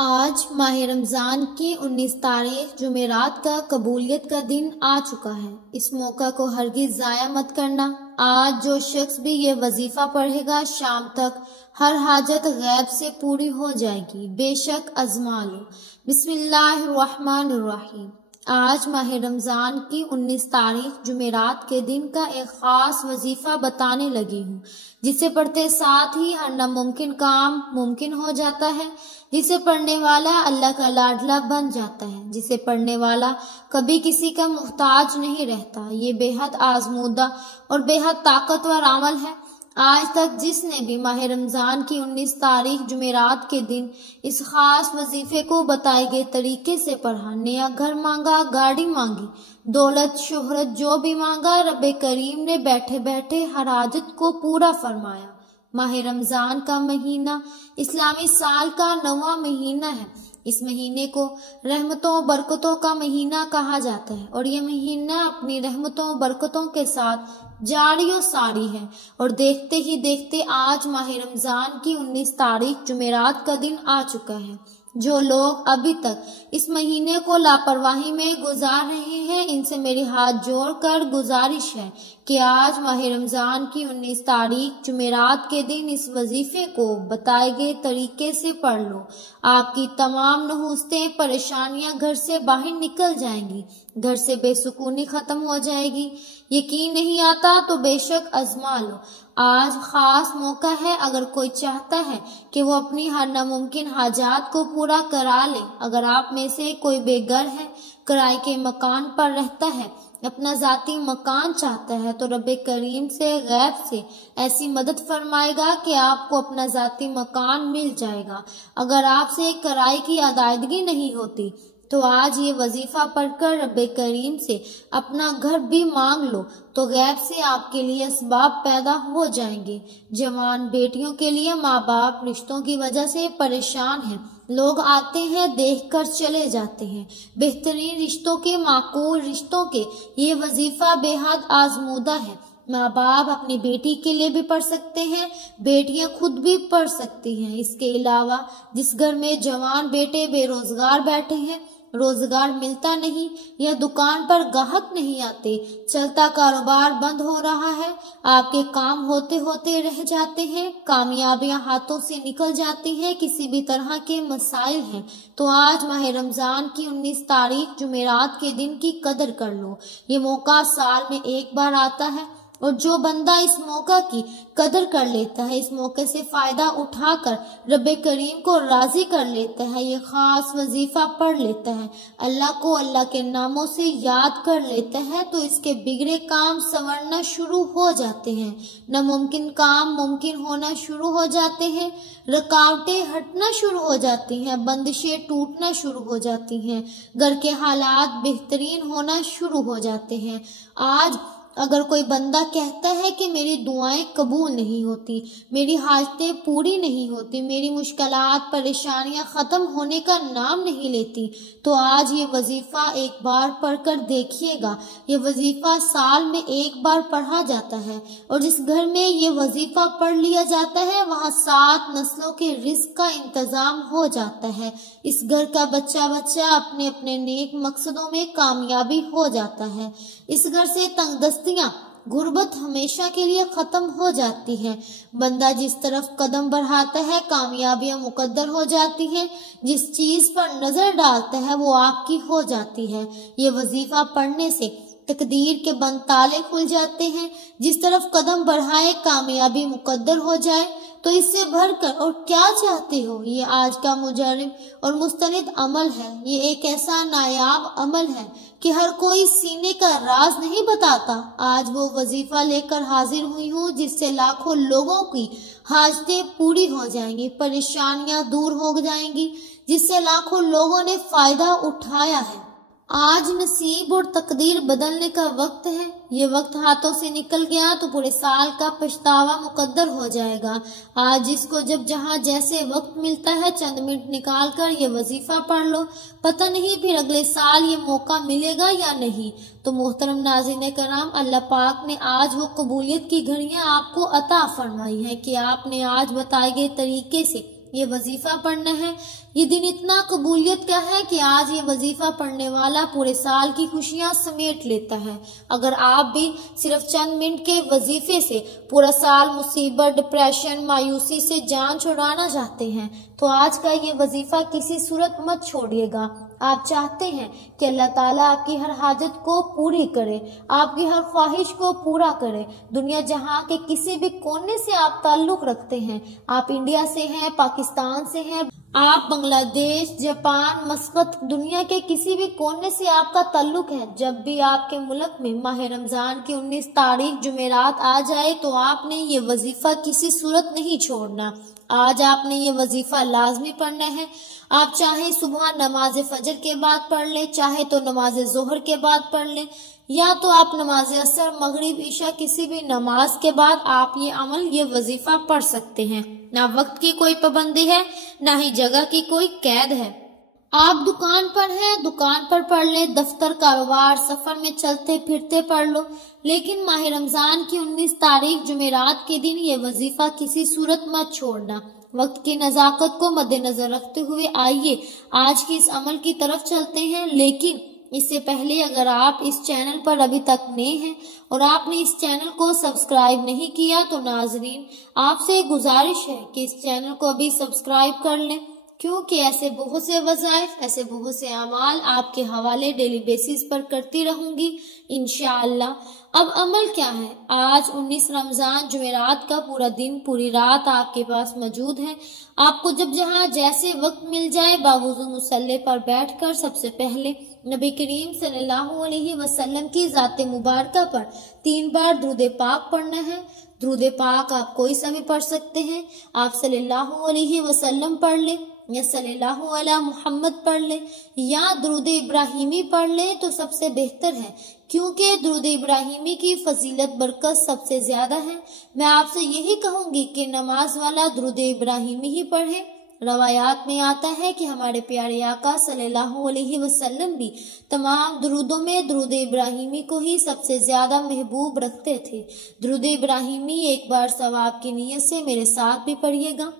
آج ماہ رمضان کی 19 تاریخ جمعرات کا قبولیت کا دن آ چکا ہے۔ اس موقع کو ہرگز ضائع مت کرنا۔ آج جو شخص بھی یہ وظیفہ پڑھے گا شام تک ہر حاجت غیب سے پوری ہو جائے گی۔ بے شک آزما لو۔ بسم اللہ الرحمن الرحیم۔ آج ماہ رمضان کی 19 تاریخ جمعرات کے دن کا ایک خاص وظیفہ بتانے لگی ہوں، جسے پڑھتے ساتھ ہی ہر ناممکن کام ممکن ہو جاتا ہے، جسے پڑھنے والا اللہ کا لاڈلا بن جاتا ہے، جسے پڑھنے والا کبھی کسی کا محتاج نہیں رہتا۔ یہ بے حد آزمودہ اور بے حد طاقتور عمل ہے۔ آج تک جس نے بھی ماہ رمضان کی 19 تاریخ جمعرات کے دن اس خاص وظیفے کو بتائے گئے طریقے سے پڑھا، نیا گھر مانگا، گاڑی مانگی، دولت شہرت جو بھی مانگا، رب کریم نے بیٹھے بیٹھے ہر حاجت کو پورا فرمایا۔ ماہ رمضان کا مہینہ اسلامی سال کا 9واں مہینہ ہے۔ اس مہینے کو رحمتوں و برکتوں کا مہینہ کہا جاتا ہے، اور یہ مہینہ اپنی رحمتوں و برکتوں کے ساتھ جاری و ساری ہے۔ اور دیکھتے ہی دیکھتے آج ماہ رمضان کی 19 تاریخ جمعرات کا دن آ چکا ہے۔ جو لوگ ابھی تک اس مہینے کو لاپرواہی میں گزار رہے ہیں، ان سے میری ہاتھ جوڑ کر گزارش ہے کہ آج ماہ رمضان کی 19 تاریخ جمعرات کے دن اس وظیفے کو بتائے گئے طریقے سے پڑھ لو۔ آپ کی تمام نحوستیں پریشانیاں گھر سے باہر نکل جائیں گی، گھر سے بے سکونی ختم ہو جائے گی۔ یقین نہیں آتا تو بے شک آزما لو۔ آج خاص موقع ہے، اگر کوئی چاہتا ہے کہ وہ اپنی ہر ناممکن حاجات کو پورا کرا لے، اگر آپ میں سے کوئی بے گھر ہے، کرائے کے مکان پر رہتا ہے، اپنا ذاتی مکان چاہتا ہے، تو رب کریم سے غیب سے ایسی مدد فرمائے گا کہ آپ کو اپنا ذاتی مکان مل جائے گا۔ اگر آپ سے کرائے کی ادائیگی نہیں ہوتی تو آج یہ وظیفہ پڑھ کر رب کریم سے اپنا گھر بھی مانگ لو، تو غیب سے آپ کے لیے اسباب پیدا ہو جائیں گے۔ جوان بیٹیوں کے لیے ماں باپ رشتوں کی وجہ سے پریشان ہیں، لوگ آتے ہیں دیکھ کر چلے جاتے ہیں۔ بہترین رشتوں کے، معقول رشتوں کے یہ وظیفہ بے حد آزمودہ ہے۔ ماں باپ اپنی بیٹی کے لیے بھی پڑھ سکتے ہیں، بیٹیاں خود بھی پڑھ سکتی ہیں۔ اس کے علاوہ جس گھر میں جوان بیٹے بے روزگار بیٹھے ہیں، روزگار ملتا نہیں یا دکان پر گاہک نہیں آتے، چلتا کاروبار بند ہو رہا ہے، آپ کے کام ہوتے ہوتے رہ جاتے ہیں، کامیابیاں ہاتھوں سے نکل جاتی ہیں، کسی بھی طرح کے مسائل ہیں، تو آج ماہ رمضان کی 19 تاریخ جمعرات کے دن کی قدر کر لو۔ یہ موقع سال میں ایک بار آتا ہے، اور جو بندہ اس موقع کی قدر کر لیتا ہے، اس موقع سے فائدہ اٹھا کر رب کریم کو راضی کر لیتا ہے، یہ خاص وظیفہ پڑھ لیتا ہے، اللہ کو اللہ کے ناموں سے یاد کر لیتا ہے، تو اس کے بگڑے کام سنورنا شروع ہو جاتے ہیں، ناممکن کام ممکن ہونا شروع ہو جاتے ہیں، رکاوٹیں ہٹنا شروع ہو جاتی ہیں، بندشیں ٹوٹنا شروع ہو جاتی ہیں، گھر کے حالات بہترین ہونا شروع ہو جاتے ہیں۔ آج اگر کوئی بندہ کہتا ہے کہ میری دعائیں قبول نہیں ہوتی، میری حاجتیں پوری نہیں ہوتی، میری مشکلات پریشانیاں ختم ہونے کا نام نہیں لیتی، تو آج یہ وظیفہ ایک بار پڑھ کر دیکھیے گا۔ یہ وظیفہ سال میں ایک بار پڑھا جاتا ہے، اور جس گھر میں یہ وظیفہ پڑھ لیا جاتا ہے وہاں 7 نسلوں کے رزق کا انتظام ہو جاتا ہے۔ اس گھر کا بچہ بچہ اپنے اپنے نیک مقصدوں میں کامیابی ہو جاتا ہے۔ اس گھر سے تنگ دستیاں، غربت ہمیشہ کے لیے ختم ہو جاتی ہے۔ بندہ جس طرف قدم بڑھاتا ہے کامیابیاں مقدر ہو جاتی ہیں، جس چیز پر نظر ڈالتا ہے وہ آپ کی ہو جاتی ہے۔ یہ وظیفہ پڑھنے سے تقدیر کے بند تالے کھل جاتے ہیں، جس طرف قدم بڑھائے کامیابی مقدر ہو جائے، تو اس سے بڑھ کر اور کیا چاہتے ہو؟ یہ آج کا مجرب اور مستند عمل ہے۔ یہ ایک ایسا نایاب عمل ہے کہ ہر کوئی سینے کا راز نہیں بتاتا۔ آج وہ وظیفہ لے کر حاضر ہوئی ہوں جس سے لاکھوں لوگوں کی حاجتیں پوری ہو جائیں گی، پریشانیاں دور ہو جائیں گی، جس سے لاکھوں لوگوں نے فائدہ اٹھایا ہے۔ آج نصیب اور تقدیر بدلنے کا وقت ہے۔ یہ وقت ہاتھوں سے نکل گیا تو پورے سال کا پچھتاوا مقدر ہو جائے گا۔ آج جس کو جب جہاں جیسے وقت ملتا ہے چند منٹ نکال کر یہ وظیفہ پڑھ لو، پتہ نہیں پھر اگلے سال یہ موقع ملے گا یا نہیں۔ تو محترم ناظرین کرام، اللہ پاک نے آج وہ قبولیت کی گھڑیاں آپ کو عطا فرمائی ہیں کہ آپ نے آج بتائے گئے طریقے سے یہ وظیفہ پڑھنا ہے۔ یہ دن اتنا قبولیت کا ہے کہ آج یہ وظیفہ پڑھنے والا پورے سال کی خوشیاں سمیٹ لیتا ہے۔ اگر آپ بھی صرف چند منٹ کے وظیفے سے پورا سال مصیبت، ڈپریشن، مایوسی سے جان چھڑانا چاہتے ہیں تو آج کا یہ وظیفہ کسی صورت مت چھوڑیے گا۔ آپ چاہتے ہیں کہ اللہ تعالیٰ آپ کی ہر حاجت کو پوری کرے، آپ کی ہر خواہش کو پورا کرے۔ دنیا جہاں کے کسی بھی کونے سے آپ تعلق رکھتے ہیں، آپ انڈیا سے ہیں، پاکستان سے ہیں، آپ بنگلہ دیش، جاپان، مسقط، دنیا کے کسی بھی کونے سے آپ کا تعلق ہے، جب بھی آپ کے ملک میں ماہ رمضان کی 19 تاریخ جمعرات آ جائے تو آپ نے یہ وظیفہ کسی صورت نہیں چھوڑنا۔ آج آپ نے یہ وظیفہ لازمی پڑھنا ہے۔ آپ چاہے صبح نماز فجر کے بعد پڑھ لیں، چاہے تو نماز ظہر کے بعد پڑھ لیں، یا تو آپ نماز عصر، مغرب، عشاء کسی بھی نماز کے بعد آپ یہ عمل، یہ وظیفہ پڑھ سکتے ہیں۔ نہ وقت کی کوئی پابندی ہے، نہ ہی جگہ کی کوئی قید ہے۔ آپ دکان پر ہیں، دکان پر پڑھ لیں، دفتر، کاروبار، سفر میں چلتے پھرتے پڑھ لو، لیکن ماہ رمضان کی 19 تاریخ جمعرات کے دن یہ وظیفہ کسی صورت مت چھوڑنا۔ وقت کی نزاکت کو مد نظر رکھتے ہوئے آئیے آج کی اس عمل کی طرف چلتے ہیں، لیکن اس سے پہلے اگر آپ اس چینل پر ابھی تک نئے ہیں اور آپ نے اس چینل کو سبسکرائب نہیں کیا تو ناظرین آپ سے گزارش ہے کہ اس چینل کو ابھی سبسکرائب کر لیں، کیونکہ ایسے بہت سے وظائف، ایسے بہت سے اعمال آپ کے حوالے ڈیلی بیسس پر کرتی رہوں گی انشاءاللہ۔ اب عمل کیا ہے؟ آج 19 رمضان جمعرات کا پورا دن، پوری رات آپ کے پاس موجود ہے۔ آپ کو جب جہاں جیسے وقت مل جائے باوضو مصلی پر بیٹھ کر سب سے پہلے نبی کریم صلی اللہ علیہ وسلم کی ذات مبارکہ پر 3 بار درود پاک پڑھنا ہے۔ درود پاک آپ کوئی سا بھی پڑھ سکتے ہیں، آپ صلی اللہ علیہ وسلم پڑھ لیں یا صلی اللہ علی محمد پڑھ لیں یا درود ابراہیمی پڑھ لیں تو سب سے بہتر ہے، کیونکہ درود ابراہیمی کی فضیلت برکت سب سے زیادہ ہے۔ میں آپ سے یہی کہوں گی کہ نماز والا درود ابراہیمی ہی پڑھیں۔ روایات میں آتا ہے کہ ہمارے پیارے آقا صلی اللہ علیہ وسلم بھی تمام درودوں میں درود ابراہیمی کو ہی سب سے زیادہ محبوب رکھتے تھے۔ درود ابراہیمی ایک بار ثواب کی نیت سے میرے ساتھ بھی پڑھیے گا۔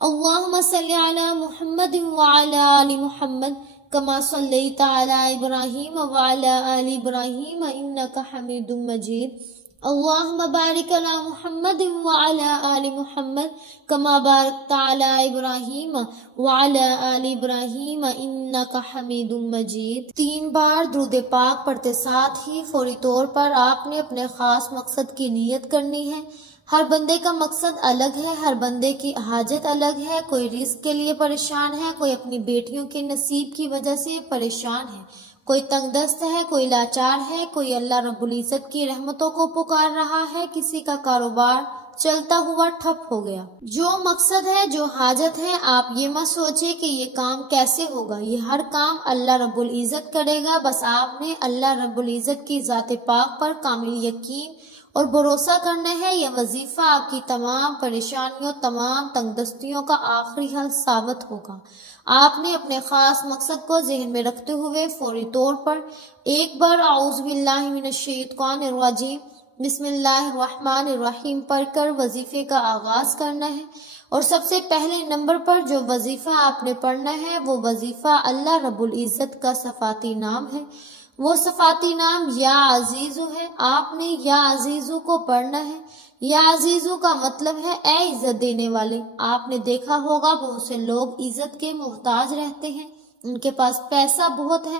اللہم صلی علی محمد وعلی آل محمد کما صلیت علی ابراہیم وعلی آل ابراہیم انک حمید مجید۔ اللہم بارک علی محمد وعلی آل محمد کما بارکت علی ابراہیم وعلی آل ابراہیم انک حمید مجید۔ 3 بار درود پاک پڑھتے ساتھ ہی فوری طور پر آپ نے اپنے خاص مقصد کی نیت کرنی ہے۔ ہر بندے کا مقصد الگ ہے، ہر بندے کی حاجت الگ ہے۔ کوئی رزق کے لیے پریشان ہے، کوئی اپنی بیٹیوں کے نصیب کی وجہ سے پریشان ہے، کوئی تنگ دست ہے، کوئی لاچار ہے، کوئی اللہ رب العزت کی رحمتوں کو پکار رہا ہے، کسی کا کاروبار چلتا ہوا ٹھپ ہو گیا۔ جو مقصد ہے، جو حاجت ہے، آپ یہ مت سوچے کہ یہ کام کیسے ہوگا، یہ ہر کام اللہ رب العزت کرے گا۔ بس آپ نے اللہ رب العزت کی ذات پاک پر کامل یقین اور بھروسہ کرنا ہے۔ یہ وظیفہ آپ کی تمام پریشانیوں، تمام تنگ دستیوں کا آخری حل ثابت ہوگا۔ آپ نے اپنے خاص مقصد کو ذہن میں رکھتے ہوئے فوری طور پر 1 بار اعوذ باللہ من الشیطان الرجیم بسم اللہ الرحمن الرحیم پڑھ کر وظیفے کا آغاز کرنا ہے۔ اور سب سے پہلے نمبر پر جو وظیفہ آپ نے پڑھنا ہے وہ وظیفہ اللہ رب العزت کا صفاتی نام ہے۔ وہ صفاتی نام یا عزیزو ہے۔ آپ نے یا عزیزو کو پڑھنا ہے۔ یا عزیزو کا مطلب ہے اے عزت دینے والے۔ آپ نے دیکھا ہوگا بہت سے لوگ عزت کے محتاج رہتے ہیں، ان کے پاس پیسہ بہت ہے،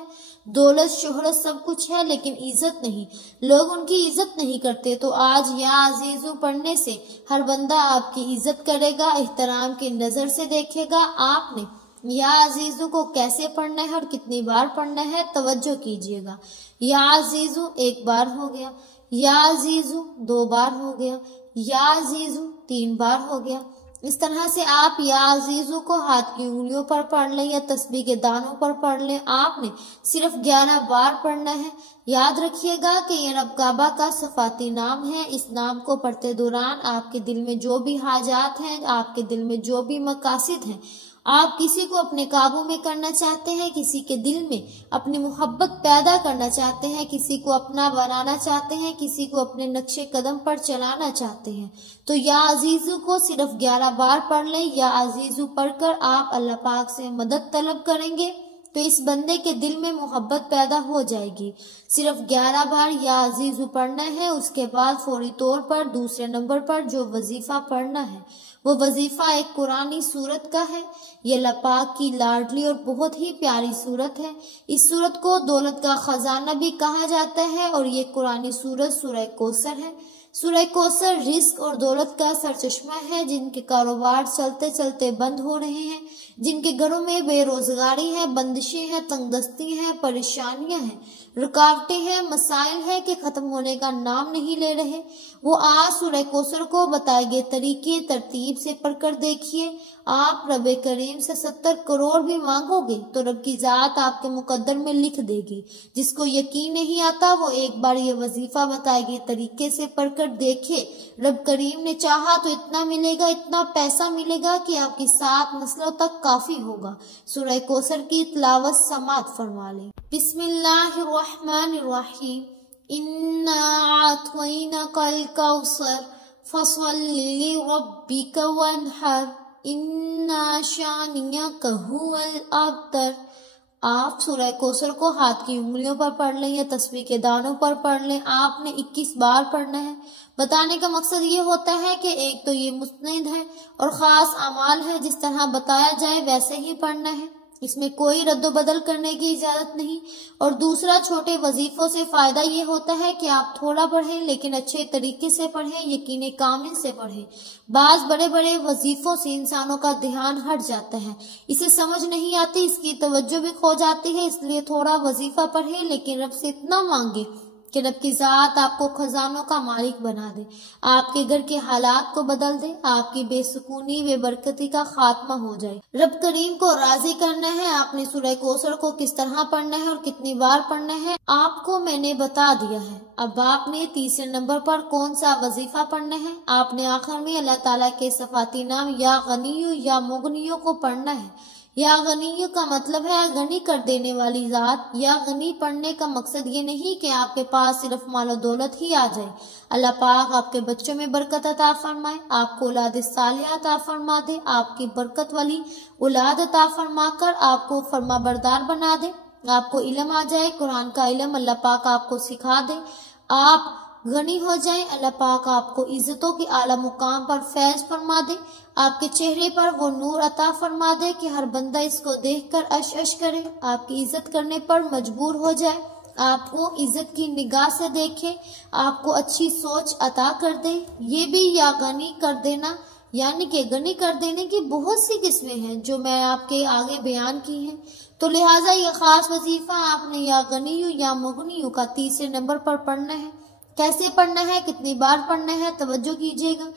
دولت، شہرت، سب کچھ ہے، لیکن عزت نہیں، لوگ ان کی عزت نہیں کرتے۔ تو آج یا عزیزو پڑھنے سے ہر بندہ آپ کی عزت کرے گا، احترام کی نظر سے دیکھے گا۔ آپ نے یا عزیزو کو کیسے پڑھنا ہے اور کتنی بار پڑھنا ہے توجہ کیجیے گا۔ یا عزیزو 1 بار ہو گیا، یا عزیزو 2 بار ہو گیا، یا عزیزو 3 بار ہو گیا۔ اس طرح سے آپ یا عزیزو کو ہاتھ کی انگلیوں پر پڑھ لیں یا تسبیح کے دانوں پر پڑھ لیں۔ آپ نے صرف 11 بار پڑھنا ہے۔ یاد رکھیے گا کہ یہ رب کعبہ کا صفاتی نام ہے۔ اس نام کو پڑھتے دوران آپ کے دل میں جو بھی حاجات ہیں، آپ کے دل میں جو بھی مقاصد ہیں، آپ کسی کو اپنے قابو میں کرنا چاہتے ہیں، کسی کے دل میں اپنی محبت پیدا کرنا چاہتے ہیں، کسی کو اپنا بنانا چاہتے ہیں، کسی کو اپنے نقش قدم پر چلانا چاہتے ہیں، تو یا عزیزو کو صرف 11 بار پڑھ لیں۔ یا عزیزو پڑھ کر آپ اللہ پاک سے مدد طلب کریں گے تو اس بندے کے دل میں محبت پیدا ہو جائے گی۔ صرف 11 بار یا عزیزو پڑھنا ہے۔ اس کے بعد فوری طور پر دوسرے نمبر پر جو وظیفہ پڑھنا ہے وہ وظیفہ ایک قرآنی سورت کا ہے۔ یہ اللہ پاک کی لاڈلی اور بہت ہی پیاری سورت ہے۔ اس سورت کو دولت کا خزانہ بھی کہا جاتا ہے اور یہ قرآنی سورت سورہ کوثر ہے۔ سورہ کوثر رزق اور دولت کا سرچشمہ ہے، جن کے کاروبار چلتے چلتے بند ہو رہے ہیں، جن کے گھروں میں بے روزگاری ہے، بندشیں ہیں، تنگ دستی ہیں، پریشانیاں ہیں، رکاوٹیں ہیں، مسائل ہیں کہ ختم ہونے کا نام نہیں لے رہے، وہ آج سورہ کوثر کو بتائے گئے طریقے ترتیب سے پڑھ کر دیکھیے۔ آپ رب کریم سے 70 کروڑ بھی مانگو گے تو رب کی ذات آپ کے مقدر میں لکھ دے گی۔ جس کو یقین نہیں آتا وہ ایک بار یہ وظیفہ بتائے گئے طریقے سے پڑھ کر دیکھے، رب کریم نے چاہا تو اتنا ملے گا، اتنا پیسہ ملے گا کہ آپ کی 7 نسلوں تک کافی ہوگا۔ سورہ کوثر کی تلاوت سماعت فرما لیں۔ بسم اللہ الرحمن الرحیم۔ اِنَّا أَعْطَيْنَاكَ الْكَوْثَرَ فَصَلِّ لِرَبِّكَ وَانْحَرْ اِنَّا شَانِئَكَ هُوَ الْأَبْتَرُ۔ آپ سورہ کوثر کو ہاتھ کی انگلیوں پر پڑھ لیں یا تسبیح کے دانوں پر پڑھ لیں۔ آپ نے 21 بار پڑھنا ہے۔ بتانے کا مقصد یہ ہوتا ہے کہ ایک تو یہ مستند ہے اور خاص اعمال ہے، جس طرح بتایا جائے ویسے ہی پڑھنا ہے، اس میں کوئی رد و بدل کرنے کی اجازت نہیں۔ اور دوسرا، چھوٹے وظیفوں سے فائدہ یہ ہوتا ہے کہ آپ تھوڑا پڑھیں لیکن اچھے طریقے سے پڑھیں، یقین کامل سے پڑھیں۔ بعض بڑے بڑے وظیفوں سے انسانوں کا دھیان ہٹ جاتا ہے، اسے سمجھ نہیں آتی، اس کی توجہ بھی کھو جاتی ہے، اس لیے تھوڑا وظیفہ پڑھیں لیکن رب سے اتنا مانگے کہ رب کی ذات آپ کو خزانوں کا مالک بنا دے، آپ کے گھر کے حالات کو بدل دے، آپ کی بے سکونی بے برکتی کا خاتمہ ہو جائے۔ رب کریم کو راضی کرنا ہے۔ آپ نے سورہ کوثر کو کس طرح پڑھنا ہے اور کتنی بار پڑھنا ہے آپ کو میں نے بتا دیا ہے۔ اب آپ نے تیسرے نمبر پر کون سا وظیفہ پڑھنا ہے؟ آپ نے آخر میں اللہ تعالیٰ کے صفاتی نام یا غنیو یا مغنیو کو پڑھنا ہے۔ یا غنیو کا مطلب ہے غنی کر دینے والی ذات۔ یا غنی پڑھنے کا مقصد یہ نہیں کہ آپ کے پاس صرف مال و دولت ہی آ جائے، اللہ پاک آپ کے بچوں میں برکت عطا فرمائے، آپ کو اولاد صالحہ عطا فرما دے، آپ کی برکت والی اولاد عطا فرما کر آپ کو فرما بردار بنا دے، آپ کو علم آ جائے، قرآن کا علم اللہ پاک آپ کو سکھا دے، آپ غنی ہو جائیں، اللہ پاک آپ کو عزتوں کے اعلیٰ مقام پر فیض فرما دے، آپ کے چہرے پر وہ نور عطا فرما دے کہ ہر بندہ اس کو دیکھ کر اش اش کرے، آپ کی عزت کرنے پر مجبور ہو جائے، آپ کو عزت کی نگاہ سے دیکھے، آپ کو اچھی سوچ عطا کر دے۔ یہ بھی یا غنی کر دینا، یعنی کہ غنی کر دینے کی بہت سی قسمیں ہیں جو میں آپ کے آگے بیان کی ہیں، تو لہٰذا یہ خاص وظیفہ آپ نے یا غنیو یا مغنیو کا تیسرے نمبر پر پڑھنا ہے۔ کیسے پڑھنا ہے، کتنی بار پڑھنا ہے، توجہ کیجیے گا۔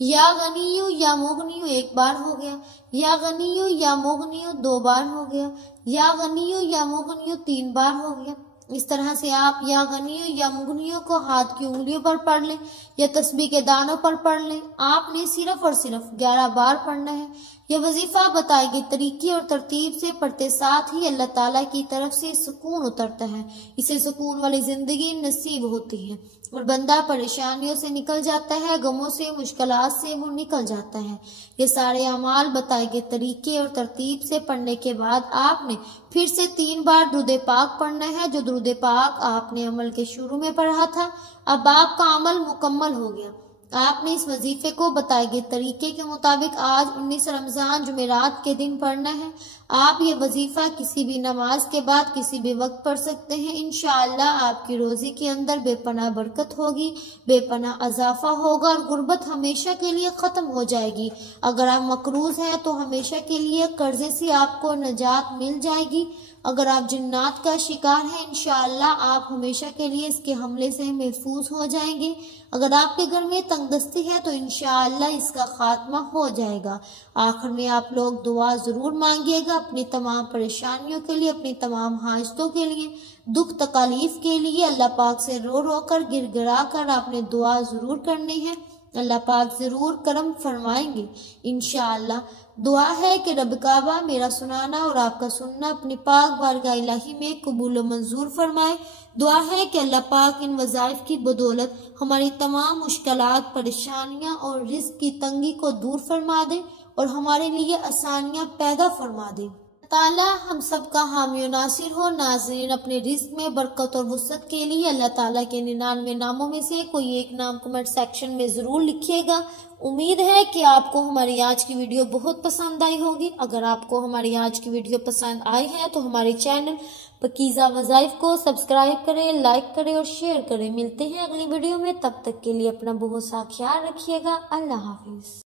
یا غنیو یا مغنیو 1 بار ہو گیا، یا غنیو یا مغنیو 2 بار ہو گیا، یا غنیو یا مغنیو 3 بار ہو گیا۔ اس طرح سے آپ یا غنیو یا مغنیو کو ہاتھ کی انگلیوں پر پڑھ لیں یا تسبیح کے دانوں پر پڑھ لیں۔ آپ نے صرف اور صرف 11 بار پڑھنا ہے۔ یہ وظیفہ بتائے گئے طریقے اور ترتیب سے پڑھتے ساتھ ہی اللہ تعالیٰ کی طرف سے سکون اترتا ہے، اسے سکون والی زندگی نصیب ہوتی ہے اور بندہ پریشانیوں سے نکل جاتا ہے، غموں سے، مشکلات سے وہ نکل جاتا ہے۔ یہ سارے اعمال بتائے گئے طریقے اور ترتیب سے پڑھنے کے بعد آپ نے پھر سے 3 بار درود پاک پڑھنا ہے، جو درود پاک آپ نے عمل کے شروع میں پڑھا تھا۔ اب آپ کا عمل مکمل ہو گیا۔ آپ نے اس وظیفے کو بتائے گئے طریقے کے مطابق آج 19 رمضان جمعرات کے دن پڑھنا ہے۔ آپ یہ وظیفہ کسی بھی نماز کے بعد کسی بھی وقت پڑھ سکتے ہیں۔ انشاءاللہ آپ کی روزی کے اندر بے پناہ برکت ہوگی، بے پناہ اضافہ ہوگا اور غربت ہمیشہ کے لیے ختم ہو جائے گی۔ اگر آپ مقروض ہیں تو ہمیشہ کے لیے قرضے سے آپ کو نجات مل جائے گی۔ اگر آپ جنات کا شکار ہیں انشاءاللہ آپ ہمیشہ کے لیے اس کے حملے سے محفوظ ہو جائیں گے۔ اگر آپ کے گھر میں تنگ دستی ہے تو انشاءاللہ اس کا خاتمہ ہو جائے گا۔ آخر میں آپ لوگ دعا ضرور مانگیے گا اپنی تمام پریشانیوں کے لیے، اپنی تمام حاجتوں کے لیے، دکھ تکالیف کے لیے۔ اللہ پاک سے رو رو کر گر گرا کر آپ نے دعا ضرور کرنی ہے۔ اللہ پاک ضرور کرم فرمائیں گے انشاءاللہ۔ دعا ہے کہ رب کعبہ میرا سنانا اور آپ کا سننا اپنی پاک بارگاہ الہی میں قبول و منظور فرمائے۔ دعا ہے کہ اللہ پاک ان وظائف کی بدولت ہماری تمام مشکلات، پریشانیاں اور رزق کی تنگی کو دور فرما دے اور ہمارے لیے آسانیاں پیدا فرما دے۔ تعالیٰ ہم سب کا حامی و ناصر ہو۔ ناظرین، اپنے رزق میں برکت اور وسعت کے لیے اللہ تعالیٰ کے 99 ناموں میں سے کوئی ایک نام کمنٹ سیکشن میں ضرور لکھیے گا۔ امید ہے کہ آپ کو ہماری آج کی ویڈیو بہت پسند آئی ہوگی۔ اگر آپ کو ہماری آج کی ویڈیو پسند آئی ہے تو ہمارے چینل پاکیزہ وظائف کو سبسکرائب کریں، لائک کریں اور شیئر کریں۔ ملتے ہیں اگلی ویڈیو میں، تب تک کے لیے اپنا بہت سا خیال رکھیے گا۔ اللہ حافظ۔